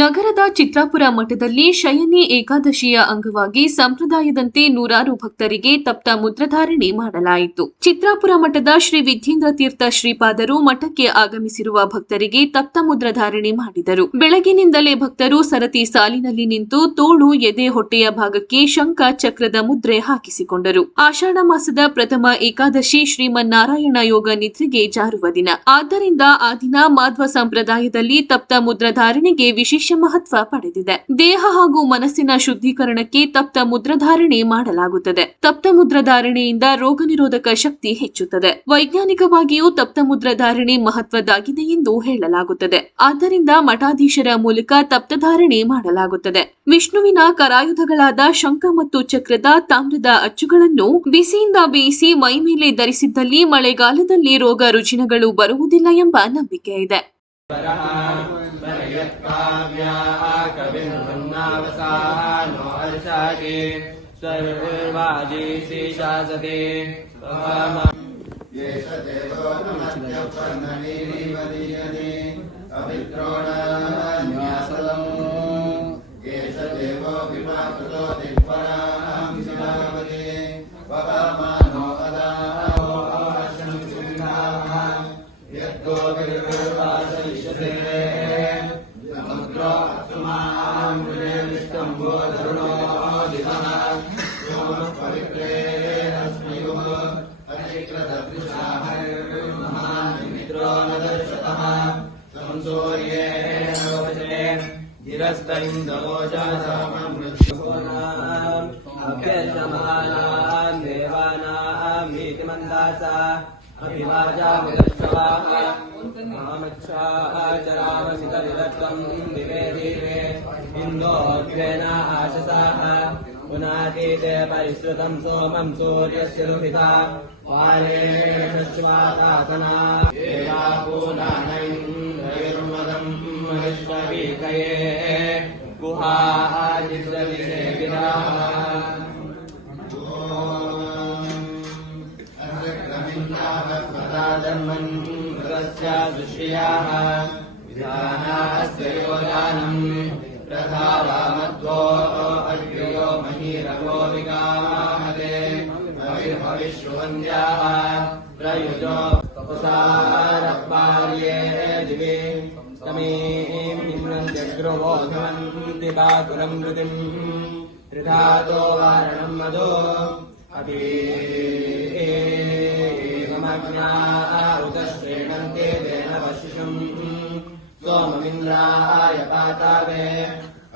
ನಗರದ ಚಿತ್ರಾಪುರ ಮಠದಲ್ಲಿ ಶಯನಿ ಏಕಾದಶಿಯ ಅಂಗವಾಗಿ ಸಂಪ್ರದಾಯದಂತೆ ನೂರಾರು ಭಕ್ತರಿಗೆ ತಪ್ತ ಮುದ್ರಧಾರಣೆ ಮಾಡಲಾಯಿತು. ಚಿತ್ರಾಪುರ ಮಠದ ಶ್ರೀ ವಿದ್ಯೇಂದ್ರ ತೀರ್ಥ ಶ್ರೀಪಾದರು ಮಠಕ್ಕೆ ಆಗಮಿಸಿರುವ ಭಕ್ತರಿಗೆ ತಪ್ತ ಮುದ್ರಧಾರಣೆ ಮಾಡಿದರು. ಬೆಳಗಿನಿಂದಲೇ ಭಕ್ತರು ಸರತಿ ಸಾಲಿನಲ್ಲಿ ನಿಂತು ತೋಳು, ಎದೆ, ಹೊಟ್ಟೆಯ ಭಾಗಕ್ಕೆ ಶಂಖ ಚಕ್ರದ ಮುದ್ರೆ ಹಾಕಿಸಿಕೊಂಡರು. ಆಷಾಢ ಮಾಸದ ಪ್ರಥಮ ಏಕಾದಶಿ ಶ್ರೀಮನ್ನಾರಾಯಣ ಯೋಗ ನಿದ್ರೆಗೆ ಜಾರುವ ದಿನ. ಆದ್ದರಿಂದ ಆ ದಿನ ಮಾಧ್ವ ಸಂಪ್ರದಾಯದಲ್ಲಿ ತಪ್ತ ಮುದ್ರಧಾರಣೆಗೆ ವಿಶೇಷ ಮಹತ್ವ ಪಡೆದಿದೆ. ದೇಹ ಹಾಗೂ ಮನಸ್ಸಿನ ಶುದ್ಧೀಕರಣಕ್ಕೆ ತಪ್ತ ಮುದ್ರಧಾರಣೆ ಮಾಡಲಾಗುತ್ತದೆ. ತಪ್ತ ಮುದ್ರಧಾರಣೆಯಿಂದ ರೋಗ ನಿರೋಧಕ ಶಕ್ತಿ ಹೆಚ್ಚುತ್ತದೆ. ವೈಜ್ಞಾನಿಕವಾಗಿಯೂ ತಪ್ತ ಮುದ್ರಧಾರಣೆ ಮಹತ್ವದ್ದಾಗಿದೆ ಎಂದು ಹೇಳಲಾಗುತ್ತದೆ. ಆದ್ದರಿಂದ ಮಠಾಧೀಶರ ಮೂಲಕ ತಪ್ತಧಾರಣೆ ಮಾಡಲಾಗುತ್ತದೆ. ವಿಷ್ಣುವಿನ ಕರಾಯುಧಗಳಾದ ಶಂಖ ಮತ್ತು ಚಕ್ರದ ತಾಮ್ರದ ಅಚ್ಚುಗಳನ್ನು ಬಿಸಿಯಿಂದ ಬೇಯಿಸಿ ಮೈ ಮೇಲೆ ಧರಿಸಿದ್ದಲ್ಲಿ ಮಳೆಗಾಲದಲ್ಲಿ ರೋಗ ರುಜಿನಗಳು ಬರುವುದಿಲ್ಲ ಎಂಬ ನಂಬಿಕೆ ಇದೆ. पुनातीते परिश्रुतं सोमं सूर्यस्य लुभिता वालेश्वातातना एवापूनानैर्मदं विश्ववीकये गुहादिर्विषे गिराः धर्मन् मृगस्य दुष्याः विधानास्य योदानम् तथा वामध्वो अग्र्यो महीरवो विगामते भविष्यवन्द्याः प्रयुजो तपसारपार्ये दिवे तमीं निम्नन्त्यग्रवोधवन्ति बाकुलं मृतिम् त्रिधातो वारणं मदो अभिमग्ना उत श्रेणन्ते तेन वशिषम् सोममिन्द्राय पातावे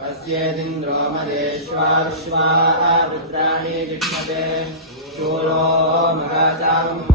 अस्येदिन्द्रो मदेश्वाश्वा रुद्राणि जिष्णते शूरो मगाचाम्